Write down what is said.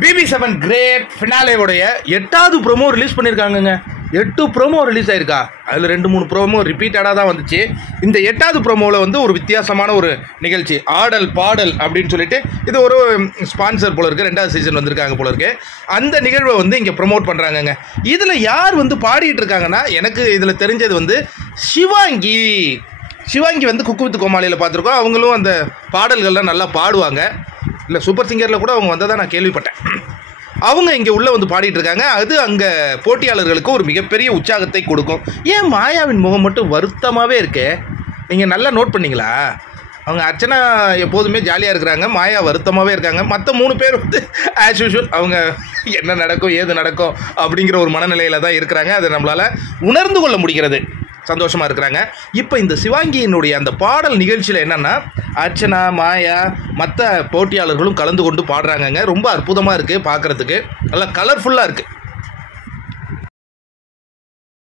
BB7 great ஃபினாலேவுடைய 8வது promo release பண்ணியிருக்காங்கங்க. 8 ப்ரோமோ ரிலீஸ் ஆயிருக்கா. அதில் 2-3 ப்ரோமோ ரிப்பீட்டடாக தான் வந்துச்சு. இந்த 8வது ப்ரோமோவில் வந்து ஒரு வித்தியாசமான ஒரு நிகழ்ச்சி, ஆடல் பாடல் அப்படின்னு சொல்லிட்டு, இது ஒரு ஸ்பான்சர் போல இருக்குது, 2வது சீசன் வந்திருக்காங்க போல இருக்கு. அந்த நிகழ்வை வந்து இங்கே ப்ரொமோட் பண்ணுறாங்கங்க. இதில் யார் வந்து பாடிட்டு இருக்காங்கன்னா, எனக்கு இதில் தெரிஞ்சது வந்து சிவாங்கி வந்து குக்கு வித் கோமாளியில் பார்த்துருக்கோம். அவங்களும் அந்த பாடல்கள்லாம் நல்லா பாடுவாங்க. இல்லை சூப்பர் சிங்கரில் கூட அவங்க வந்ததாக நான் கேள்விப்பட்டேன். அவங்க இங்கே உள்ளே வந்து பாடிட்டு இருக்காங்க. அது அங்கே போட்டியாளர்களுக்கு ஒரு மிகப்பெரிய உற்சாகத்தை கொடுக்கும். ஏன் மாயாவின் முகம் மட்டும் வருத்தமாகவே இருக்கு? நீங்கள் நல்லா நோட் பண்ணிங்களா? அவங்க அர்ச்சனா எப்போதுமே ஜாலியாக இருக்கிறாங்க, மாயா வருத்தமாகவே இருக்காங்க. மற்ற 3 பேர் வந்து ஆஸ் யூஷுவல் அவங்க என்ன நடக்கும் ஏது நடக்கும் அப்படிங்கிற ஒரு மனநிலையில் தான் இருக்கிறாங்க. அதை நம்மளால் உணர்ந்து கொள்ள முடிகிறது. சந்தோஷமாக இருக்கிறாங்க. இப்போ இந்த சிவாங்கியினுடைய அந்த பாடல் நிகழ்ச்சியில் என்னென்னா, அர்ச்சனா, மாயா, மற்ற போட்டியாளர்களும் கலந்து கொண்டு பாடுறாங்கங்க. ரொம்ப அற்புதமாக இருக்குது, பார்க்குறதுக்கு நல்லா கலர்ஃபுல்லாக இருக்குது.